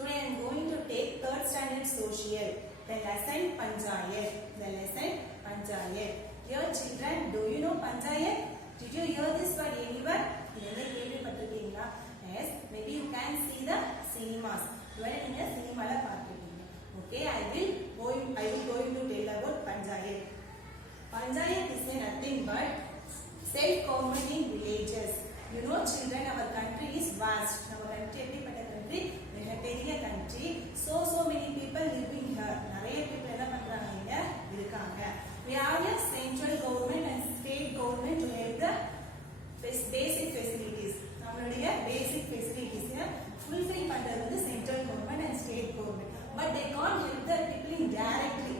Today I am going to take 3rd standard social, the lesson Panchayat. Dear children, do you know Panchayat? Did you hear this word anywhere? Yes, maybe you can see the cinemas. Okay, I will going to tell about Panchayat. Panchayat is nothing but self-government in villages. You know children, our country is vast. Our country is a country. So many people living here. We have a central government and state government to help the basic facilities. Basic facilities fulfill the central government and state government. But they can't help the people indirectly.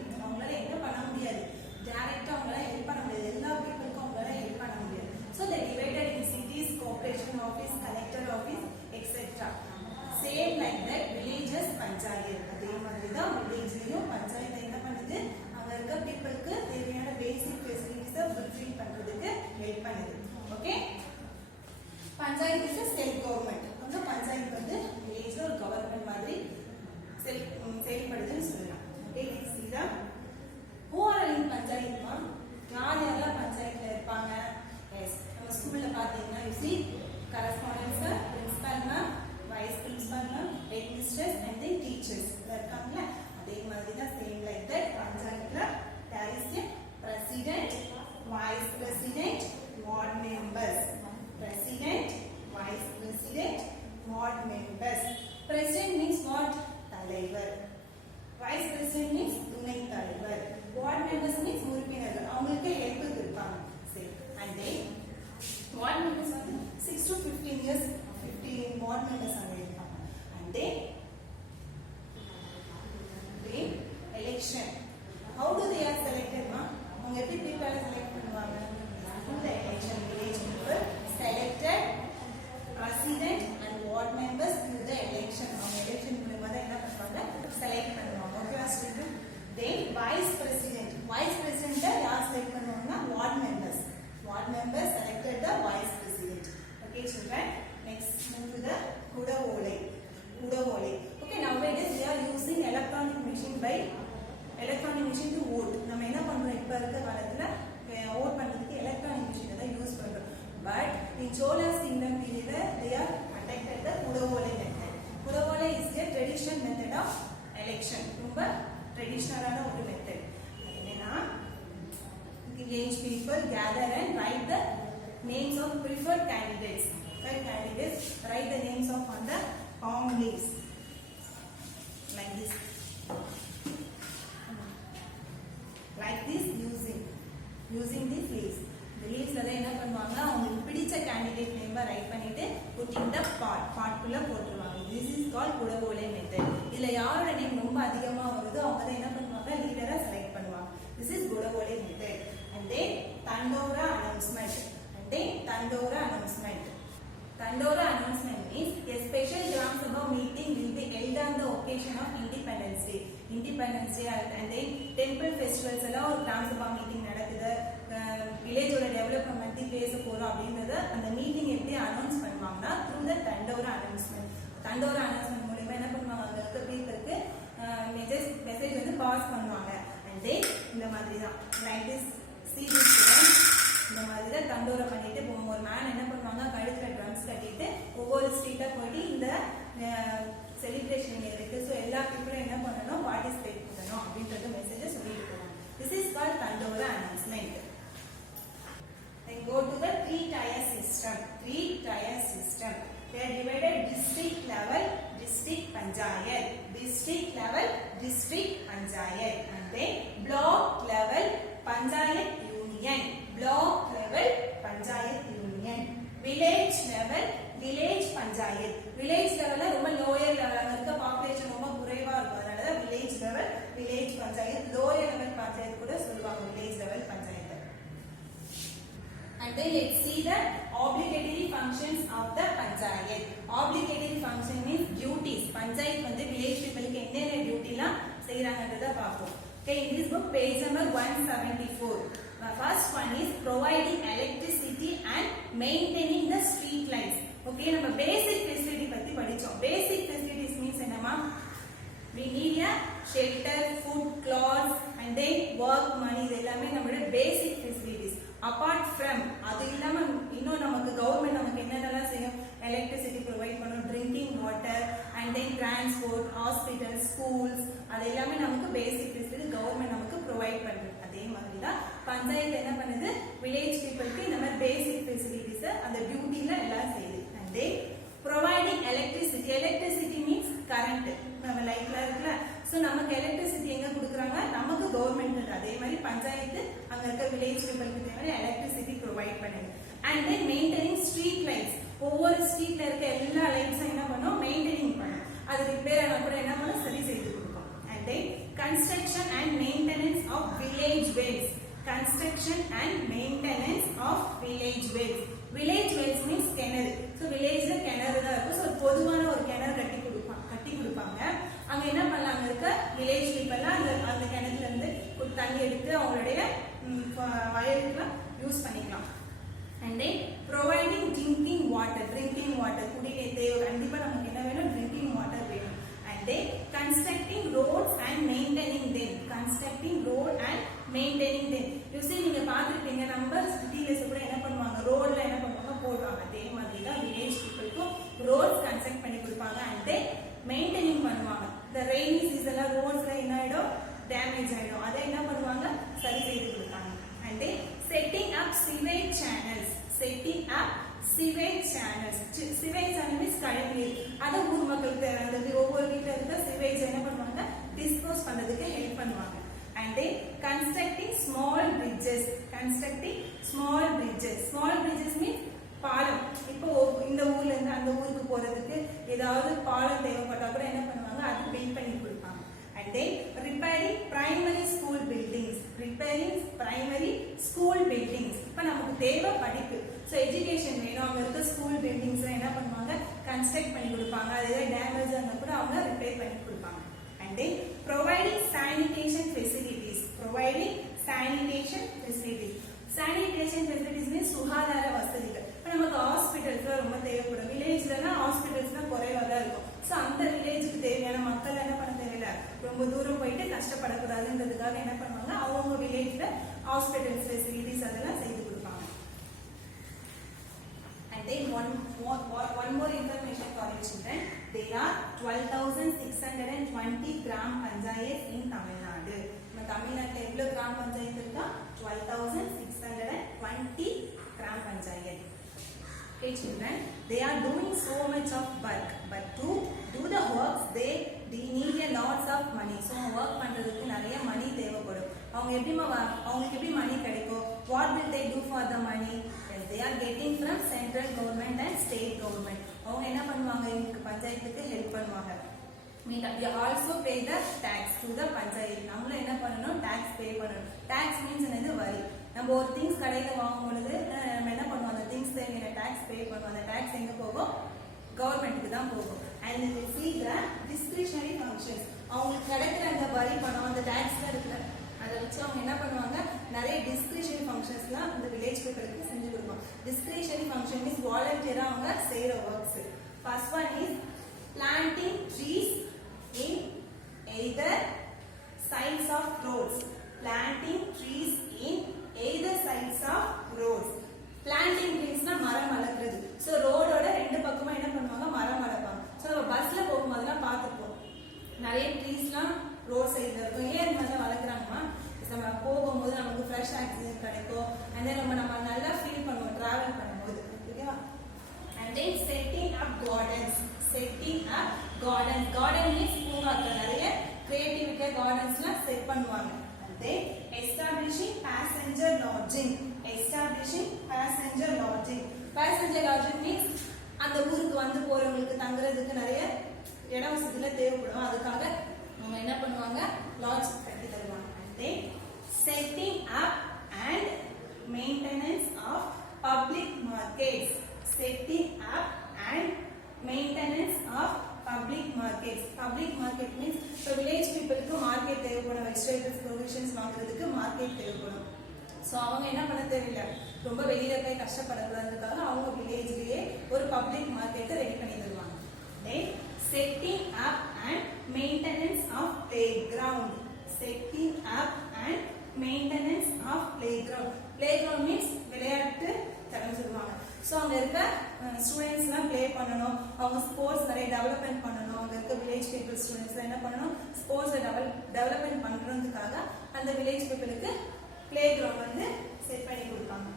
So they divided in cities, corporation office, collector office, etc. Same like that, villages Panchayat. Village Panchayat people basic facilities fulfill help. Okay? Panchayat is a self-government. Panchayat village or government self-government. Okay, let's see the who are in Panchayat? Panchayat? Yes, school you see correspondence, principal, vice principal, headmistress, and then teachers. Same like that. Panchayat there is a president, vice president, ward members. President, vice president, ward members. President means what? Talaivar. Vice president means Tunai Talaivar. Ward members means Urupinargal. Avangalukku help irupanga. And then ward members are 6 to 15 years. 15 ward members are irupanga. And then election. How do they are selected? How people are selected? The election, village people selected president and ward members through the election. Election select. Okay, then vice president. Vice president select ward members. Ward members selected the vice president. Okay, children. Next, move to the Kudavole. Okay, nowadays we are using electronic machine to vote. We vote electronic machine use. But in Chola's kingdom period, they are conducted the Kudavole method. Kudavole is a traditional method of election. Traditional method. Village people gather and write the names of preferred candidates. Write the names of on the palm leaves. Like this. Like this, using these leaves. The leaves are candidate name write put in the part. This is called Kudavole method. This name leader select. This is Kudavole method. And then Tandora announcement. Tandora announcement means a special Gram Sabha meeting will be held on the occasion of Independence Day. And then temple festivals or Gram Sabha meeting village development place and the meeting announce through the Tandora announcement. Tandora announcement message pass and then like this, see this Tandora man drums street celebration so people participate messages. This is called Tandora announcement. Then go to the 3-tier system. They are divided district level, district panchayat. And then block level panchayat union. Village level, village panchayat. Village level lower level population village level, village panchayat. Lower level panchayat village level panchayat. And then let's see the obligatory functions of the panchayat. Obligatory function means duties. Panchayat village people duty Okay, in this book page number 174. First one is providing electricity and maintaining the street lights. Okay, நம்ம basic facility பத்தி படிச்சோம். Basic facilities means என்னமா shelter, food, clothes and then work, money, இது எல்லாமே நம்மளோட பேசிக் facilities. Apart from அது இல்லாம இன்னும் நமக்கு கவர்மெண்ட் நமக்கு என்னென்னலாம் செய்யும், எலக்ட்ரிசிட்டி ப்ரொவைட் பண்ணும், drinking water and then transport, hospital, schools, அது எல்லாமே நமக்கு பேசிக் ஃபெசிலிட்டி கவர்மெண்ட் நமக்கு ப்ரொவைட் பண்ணுது. அதே மாதிரி தான் பஞ்சாயத்து என்ன பண்ணுது, வில்லேஜ் பீப்புளுக்கு இந்த மாதிரி பேசிக் ஃபெசிலிட்டிஸ் அந்த டியூட்டில எல்லாம் செய்யுது. And then providing electricity. Electricity means current, நம்ம லைஃப்ல இருக்குல்ல. ஸோ நமக்கு எலக்ட்ரிசிட்டி எங்க கொடுக்குறாங்க, நமக்கு கவர்மெண்ட். அதே மாதிரி பஞ்சாயத்து அங்க இருக்க வில்லேஜ் பீப்புளுக்கு தேவையான எலக்ட்ரிசிட்டி ப்ரொவைட் பண்ணுது. And then maintaining street lights. ஒவ்வொரு ஸ்ட்ரீட்ல இருக்க எல்லா லைட்ஸும் என்ன பண்ணும், மெயின்டைனிங் பண்ணும். அது ரிப்பேர் ஆனா கூட என்ன பண்ணும், சரி செய்து கொடுக்கும். And then construction and maintenance of village wells. Construction and maintenance of village wells. Village wells means கிணறு. ஸோ வில்லேஜ்ல கிணறு தான் இருக்கும். ஸோ பொதுவான ஒரு கிணறு கட்டி கொடுப்பாங்க. அங்க என்ன பண்ணலாம், இருக்க வில்லேஜ் பீப்புள்லாம் அந்த கிணத்துல இருந்து தண்ணி எடுத்து அவங்களுடைய வயலுக்குலாம் யூஸ் பண்ணிக்கலாம். And then providing drinking water. Drinking water குடிநீர் தேவை, கண்டிப்பா நமக்கு என்ன வேணும், ட்ரிங்கிங் வாட்டர் வேணும். And then constructing roads and maintaining them. Constructing road and maintaining them. யூசி நீங்க பாத்துருப்பீங்க, நம்ம சிட்டில கூட என்ன பண்ணுவாங்க, ரோட்ல என்ன பண்ணுவாங்க, போடுவாங்க. அதே மாதிரி தான் வில்லேஜ் பீப்புளுக்கும் ரோட்ஸ் கன்ஸ்ட்ரக்ட் பண்ணி கொடுப்பாங்க. அண்ட் தென் மெயின்டைனிங் பண்ணுவாங்க. இந்த ரெய்னி சீசன்ல ரோட்ஸ்ல என்ன ஆயிடும், டேமேஜ் ஆயிடும். அதை என்ன பண்ணுவாங்க, சரி செய்து கொடுப்பாங்க. And then setting up sewage channels. Setting up sewage channels. Sewage channel means கழிவுநீர். அதை ஊர் மக்களுக்கு தேவை, ஒவ்வொரு வீட்டுல இருக்க சிவேஜ் என்ன பண்ணுவாங்க, டிஸ்போஸ் பண்றதுக்கு ஹெல்ப் பண்ணுவாங்க. And then constructing small bridges. Constructing small bridges. Small bridges means பாலம். இப்போ இந்த ஊர்ல இருந்து அந்த ஊருக்கு போறதுக்கு ஏதாவது பாலம் தேவைப்பட்டா கூட என்ன பண்ணுவாங்க, அது பில்ட் பண்ணி கொடுப்பாங்க. And then repairing primary school buildings. Repairing primary school buildings. இப்போ நமக்கு தேவை படிப்பு, ஸோ எஜுகேஷன் வேணும். அவங்க இருக்க ஸ்கூல் பில்டிங்ஸ் என்ன பண்ணுவாங்க, கன்ஸ்ட்ரக்ட் பண்ணி கொடுப்பாங்க. அது ஏதாவது டேமேஜ் இருந்தால் கூட அவங்க ரிப்பேர் பண்ணி கொடுப்பாங்க. And then providing sanitation facilities. Providing sanitation facilities. Sanitation facilities means சுகாதார வசதிகள். இப்போ நமக்கு ஹாஸ்பிட்டல்ஸ்லாம் ரொம்ப தேவைப்படும். வில்லேஜ்லாம் ஹாஸ்பிட்டல்ஸ்லாம் குறைவாக தான் இருக்கும். ஸோ அந்த வில்லேஜுக்கு தேவையான மக்கள் என்ன பண்ண தேவையில்லை, ரொம்ப தூரம் போயிட்டு கஷ்டப்படக்கூடாதுன்றதுக்காக என்ன பண்ணுவாங்க, அவங்க வில்லேஜ்ல ஹாஸ்பிட்டல்ஸ் ஃபெசிலிட்டிஸ் அதெல்லாம் செய்து கொடுப்பாங்க. And then one more information for you children. There are 12,620 gram panchayats in Tamil Nadu. நம்ம தமிழ்நாட்டில் எவ்வளவு கிராம் பஞ்சாயத்து இருக்கா, 12,620 gram panchayat. Okay children, they are doing so much of work, but to do the works they need a lots of money. So work பண்றதுக்கு நிறைய மணி தேவைப்படும். அவங்களுக்கு எப்படி மணி கிடைக்கும், what will they do for the money? Yes, they are getting from central government and state government. அவங்க என்ன பண்ணுவாங்க, இவங்களுக்கு பஞ்சாயத்துக்கு ஹெல்ப் பண்ணுவாங்க. We also pay the tax to the panchayat. நம்மள என்ன பண்ணணும், tax pay பண்ணணும். Tax means என்னது, வரி. நம்ம ஒரு திங்ஸ் கடையில வாங்கும் பொழுது நம்ம என்ன பண்ணுவோம், அந்த திங்ஸ் தேவையான டாக்ஸ் பே பண்ணுவோம். அந்த டாக்ஸ் எங்க போகும், கவர்மெண்ட்டுக்கு தான் போகும். And we see the discretionary functions. அவங்களுக்கு கிடைக்கிற அந்த வரி பணம், அந்த டாக்ஸ்ல இருக்கிற அதை வச்சு அவங்க என்ன பண்ணுவாங்க, நிறைய டிஸ்கிரிஷனரி ஃபங்க்ஷன்ஸ்லாம் இந்த வில்லேஜ் பீப்புளுக்கு செஞ்சு கொடுப்பாங்க. டிஸ்கிரிஷனரி ஃபங்க்ஷன் மீன்ஸ் வாலண்டியரா அவங்க செய்யற works. First one is planting trees in either sides of roads. Planting trees in either sides of roads. Planting trees na மரம் வளர்க்கிறது. சோ ரோடோட ரெண்டு பக்கமா என்ன பண்ணுவாங்க, மரம் வளர்ப்பாங்க. சோ நம்ம பஸ்ல போகும்போதெல்லாம் பார்த்துப்போம், நிறைய ட்ரீஸ்லாம் ரோட் சைடுல இருக்கும். ஏன் இந்த மாதிரி வளர்க்குறாங்கன்னா, நம்ம போகும்போது நமக்கு ஃப்ரெஷ் ஆக்சிஜன் கிடைக்கும். அண்ட் தென் நம்ம நல்லா ஃபீல் பண்ணுவோம் டிராவல் பண்ணும்போது. ஓகேவா? And then setting up gardens. Setting up garden. Garden means பூங்காக்கள். நிறைய கிரியேட்டிவிட்டியா கார்டன்ஸ்லாம் செட் பண்ணுவாங்க. Establishing passenger lodging. Establishing passenger lodging. Passenger lodging means அந்த ஊருக்கு வந்து போறவங்களுக்கு தங்குறதுக்கு நிறைய இட வசதில தேவைப்படும். அதுக்காக அவங்க என்ன பண்ணுவாங்க, லாட்ஜ் கட்டி தருவாங்க. And setting up and maintenance of public markets. Setting up and maintenance of public markets. Public market means so village people க்கு மார்க்கெட் தேவைப்படும். வெஜிடபிள்ஸ் ப்ரொவிஷன்ஸ் வாங்குறதுக்கு மார்க்கெட் தேவைப்படும். ஸோ அவங்க என்ன பண்ண தேவையில்லை, ரொம்ப வெளியில போய் கஷ்டப்படக்கூடாதுக்காக அவங்க வில்லேஜ்லயே ஒரு பப்ளிக் மார்க்கெட்டை ரெடி பண்ணி தருவாங்க. Setting up and maintenance of playground. Maintenance of playground. Playground means விளையாட்டு தடம் சொல்லுவாங்க. ஸோ அங்கே இருக்க ஸ்டூடெண்ட்ஸ்லாம் ப்ளே பண்ணணும், அவங்க ஸ்போர்ட்ஸ் நிறைய டெவலப்மெண்ட் பண்ணணும். அங்கே இருக்க வில்லேஜ் பீப்புள் ஸ்டூடெண்ட்ஸ் என்ன பண்ணணும், ஸ்போர்ட்ஸை டெவலப்மெண்ட் பண்ணுறதுக்காக அந்த வில்லேஜ் பீப்புளுக்கு பிளே கிரவுண்ட் வந்து செட் பண்ணி கொடுப்பாங்க.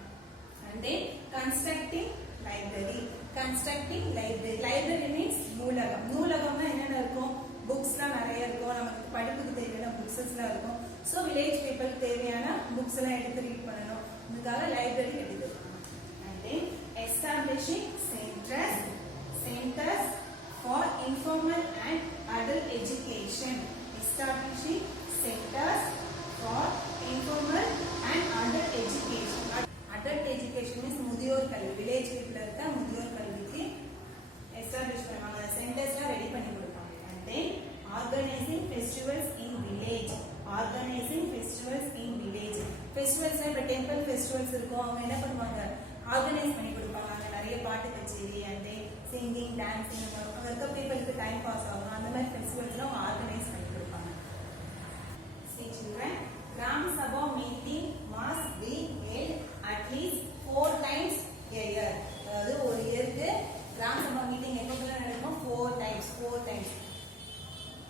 And then constructing library. Constructing library. Library means நூலகம். நூலகம்னா என்னென்ன இருக்கும், புக்ஸ்லாம் நிறைய இருக்கும், நமக்கு படிப்புக்கு தேவையான புக்ஸஸ்லாம் இருக்கும். ஸோ வில்லேஜ் பீப்புள் தேவையான புக்ஸ் எல்லாம் எடுத்து ரீட் பண்ணணும், இதுக்காக லைப்ரரி கட்டி தருவாங்க. And then establishing centers for informal and adult education. Establishing centers for informal and adult education. Adult education means முதியோர் கல்வி. வில்லேஜ் பீப்புள் இருக்க முதியோர் கல்விக்கு எஸ்டாப்ளிஷ் பண்ணுவாங்க, சென்டர்ஸ்லாம் ரெடி பண்ணி கொடுப்பாங்க. And then organizing festivals in village. Organizing festivals in village. Festivals இப்ப temple festivals இருக்கும், அவங்க என்ன பண்ணுவாங்க, ஆர்கனைஸ் பண்ணி கொடுப்பாங்க. அங்கே நிறைய பாட்டு கச்சேரி அண்ட் சிங்கிங் டான்ஸிங், அங்கே இருக்க பீப்புளுக்கு டைம் பாஸ் ஆகும், அந்த மாதிரி ஃபெஸ்டிவல்ஸ்லாம் அவங்க ஆர்கனைஸ் பண்ணி கொடுப்பாங்க. See children, Gram Sabha meeting must be held at least 4 times a year. அதாவது ஒரு இயருக்கு கிராம சபா மீட்டிங் எப்போதுல நடக்கும், 4 times.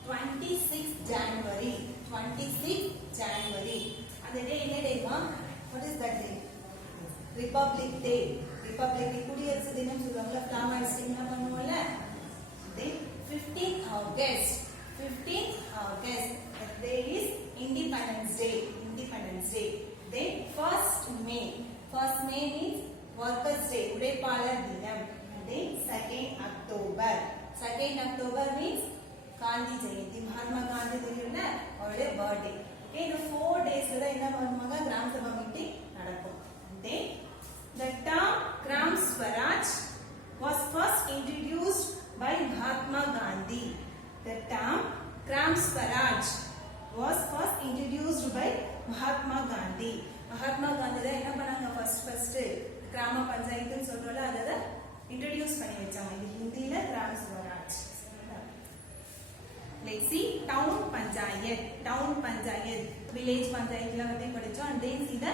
26 January. 26 January. அந்த டே என்ன டேமா? What is that day? Republic day. Republic day குடியரசு தினம் சொல்லுவாங்கல்ல, ஃபிளாக் ஹாய்ஸ்டிங் பண்ணுவோம்ல. தென் 15th August. 15th August. That day is Independence Day. Independence Day. Then 1st May. 1st May means Workers Day, உழைப்பாளர் தினம். Then 2nd October. 2nd October means Gandhi Jayanthi, Mahatma Gandhi தெரியும்ல, அவருடைய birthday. Okay, இந்த 4 டேஸ்ல தான் என்ன பண்ணுவாங்க, கிராம சபா மீட்டிங் நடக்கும். Then the term Gram Swaraj was first introduced by Mahatma Gandhi. The term Gram Swaraj was first introduced by Mahatma Gandhi. Mahatma Gandhi தான் என்ன பண்ணாங்க, ஃபர்ஸ்ட் கிராம பஞ்சாயத்துன்னு சொல்றோம்ல, அதை இன்ட்ரோடியூஸ் பண்ணி வச்சாங்க. இது ஹிந்தியில gram Swaraj. Let's see town panchayat. Town panchayat, village panchayatல வந்து படிச்சோம். And then see the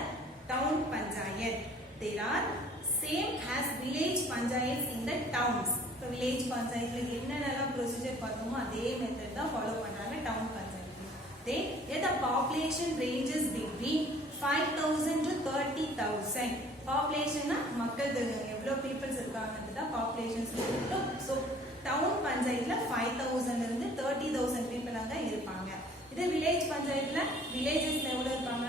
town panchayat. There are same as village panchayats in the towns. So village panchayatல என்னென்னலாம் ப்ரொசீஜர் பார்த்தோமோ அதே மெத்தட் தான் ஃபாலோ பண்றாங்க town panchayat. Then the population ranges between 5,000 to 30,000. Population மக்கள் எவ்வளவு peoples இருக்காங்கன்னு தான் பாப்புலேஷன் சொல்லிட்டோம். So டவுன் பஞ்சாயத்துல 5,000 இருந்து 30,000 பீப்புள் தான் இருப்பாங்க. இதே வில்லேஜ் பஞ்சாயத்துல வில்லேஜஸ்ல எவ்வளவு இருப்பாங்க,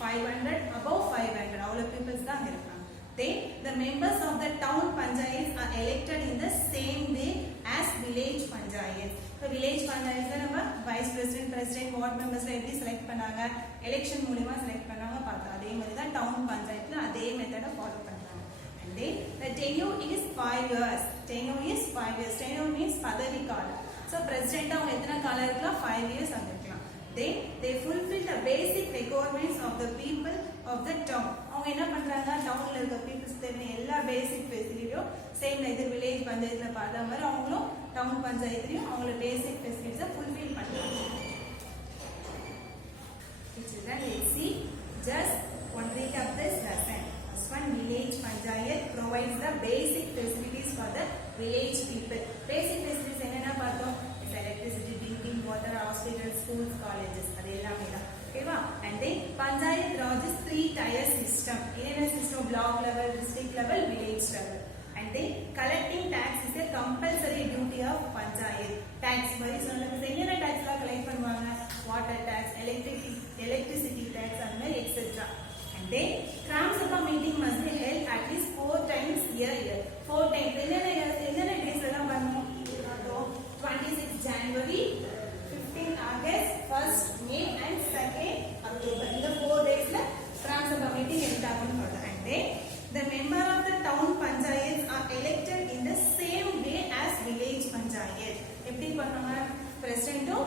500 above 500 அவ்வளவு பீப்புள்ஸ் தான் இருப்பாங்க. Then the members of the town panchayats are elected in the same way as village panchayats. So village panchayatல நம்ம vice president, president, ward members எப்படி செலக்ட் பண்ணாங்க, எலெக்ஷன் மூலமா செலக்ட் பண்ணாங்க பார்த்தோம். அதே மாதிரி தான் டவுன் பஞ்சாயத்துல அதே மெத்தட ஃபாலோ பண்றாங்க. And then the tenure is 5 years. Tenure is 5 years. Tenure means பதவி காலம். So president அவங்க எத்தனை காலம் இருக்கலாம், 5 years அங்க இருக்கலாம். They fulfill the basic requirements of the people of the town. அவங்க என்ன பண்றாங்க, டவுன்ல இருக்க பீப்புள்ஸ் தேவையான எல்லா பேசிக் ஃபெசிலிட்டியும் சேம் இது வில்லேஜ் பஞ்சாயத்துல பார்த்த மாதிரி அவங்களும் டவுன் பஞ்சாயத்துலயும் அவங்களோட பேசிக் ஃபெசிலிட்டிஸை ஃபுல்ஃபில் பண்றாங்க. Let's see just one recap this lesson. First one, village panchayat provides the basic facilities for the village people. Basic facilities என்னென்ன பார்த்தோம், electricity, drinking water, hospitals, schools, colleges, அது எல்லாமே தான். ஓகேவா? And then panchayat raj is 3-tier system. என்னென்ன system, block level, district level, village level. And then collecting tax is a compulsory duty of panchayat. Tax வரி சொன்னது என்னென்ன டாக்ஸ்லாம் collect பண்ணுவாங்க, water tax, electricity tax and etc. And then Gram Sabha meeting must be held at least 4 times a year. 4 times. என்னென்ன days எல்லாம் பண்ணுவோம், 26 January, 15 August, 1st May and 2nd October. இந்த 4 டேஸ்ல Gram Sabha meeting held ஆகும் சொல்றோம். And then the member of the town panchayats are elected in the same way as village panchayat. எப்படி பண்ணுவாங்க, பிரசிடென்ட்டும்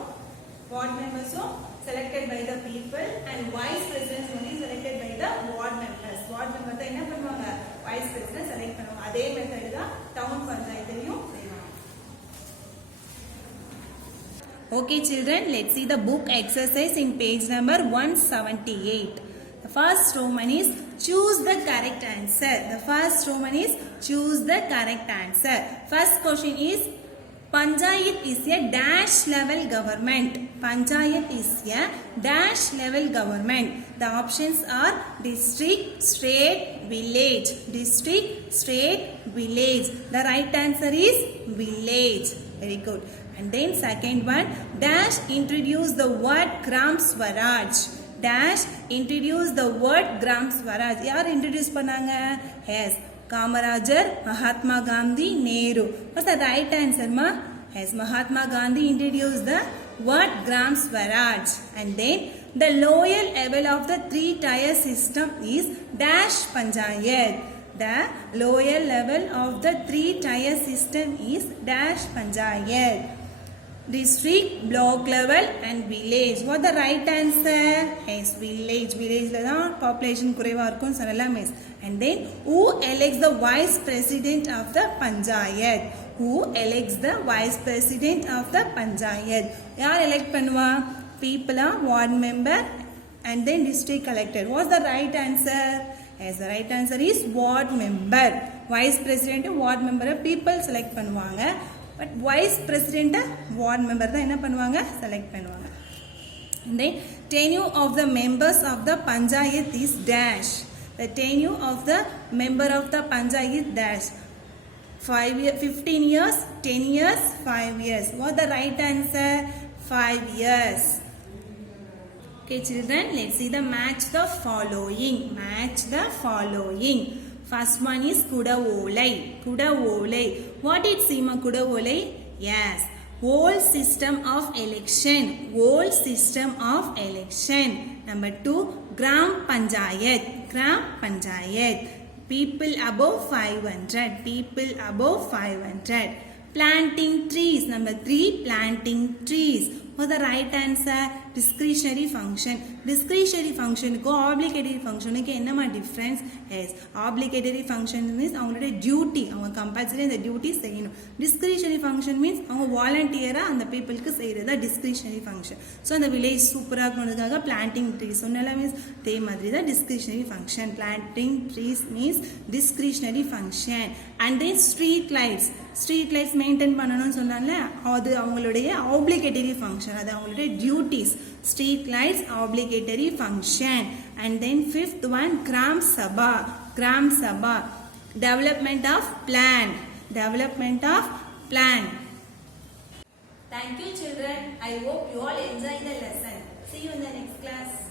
ward membersம் selected by the people and vice presidents only selected by the ward members. Ward member தான் என்ன பண்ணுவாங்க, vice president select பண்ணுவாங்க. அதே method தான் down பஞ்சாயத்துலயும் செய்வாங்க. Okay children, let's see the book exercise in page number 178. The first Roman is choose the correct answer. The first Roman is choose the correct answer. First question is Panchayat is a dash level government. Panchayat is a dash level government. The options are district, state, village. District, state, village. The right answer is village. Very good. And then second one, dash introduce the word Gram Swaraj. Dash introduce the word Gram Swaraj. Yaar introduce pannanga? Yes. Kamarajar, Mahatma Gandhi, Nehru. What's the right answer, ma? Yes, Mahatma Gandhi introduced the word Gram Swaraj. And then the lower level of the three-tier system is dash Panchayat. The lower level of the three-tier system is dash Panchayat. District, block level and village. What the right answer? Yes, village. Village la population kureva irukum sonala miss. And then who elects the vice president of the Panchayat? Who elects the vice president of the Panchayat? Yaar elect பண்ணுவா? People are ward member and then district collector. What's the right answer? Yes, the right answer is ward member. Vice president ward member people select பண்ணுவாங்க. But vice president ward member தான் என்ன பண்ணுவாங்க? Select பண்ணுவாங்க. And then tenure of the members of the Panchayat is dash. The tenure of the member of the Panchayat dash. 15 years, 10 years, 5 years. What the right answer? 5 years. Okay children, let's see the match the following. Match the following. First one is Kudavolai. Kudavolai. What is Sima Kudavolai? Yes. Whole system of election. Whole system of election. Number 2, Gram Panchayat. Gram Panchayat. People above 500. People above 500. Planting trees. Number 3, planting trees. What's the right answer? Discretionary function. Discretionary function ko obligatory function ku enna difference? Yes, obligatory function means avங்களோட duty, அவங்க compulsory அந்த duty செய்யணும். Discretionary function means அவங்க volunteer-ஆ அந்த people க்கு செய்யறதா discretionary function. So அந்த village சூப்பரா இருக்கணும்ன்றதுக்காக planting trees சொன்னல means அதே மாதிரி தான் discretionary function. Planting trees means discretionary function. And then street lights. Street lights maintain பண்ணனும்னு சொன்னால அது அவங்களோட obligatory function. அது அவங்களோட duties. Street lights obligatory function. And then fifth one, Gram Sabha. Gram Sabha. Development of plan. Development of plan. Thank you children. I hope you all enjoy the lesson. See you in the next class.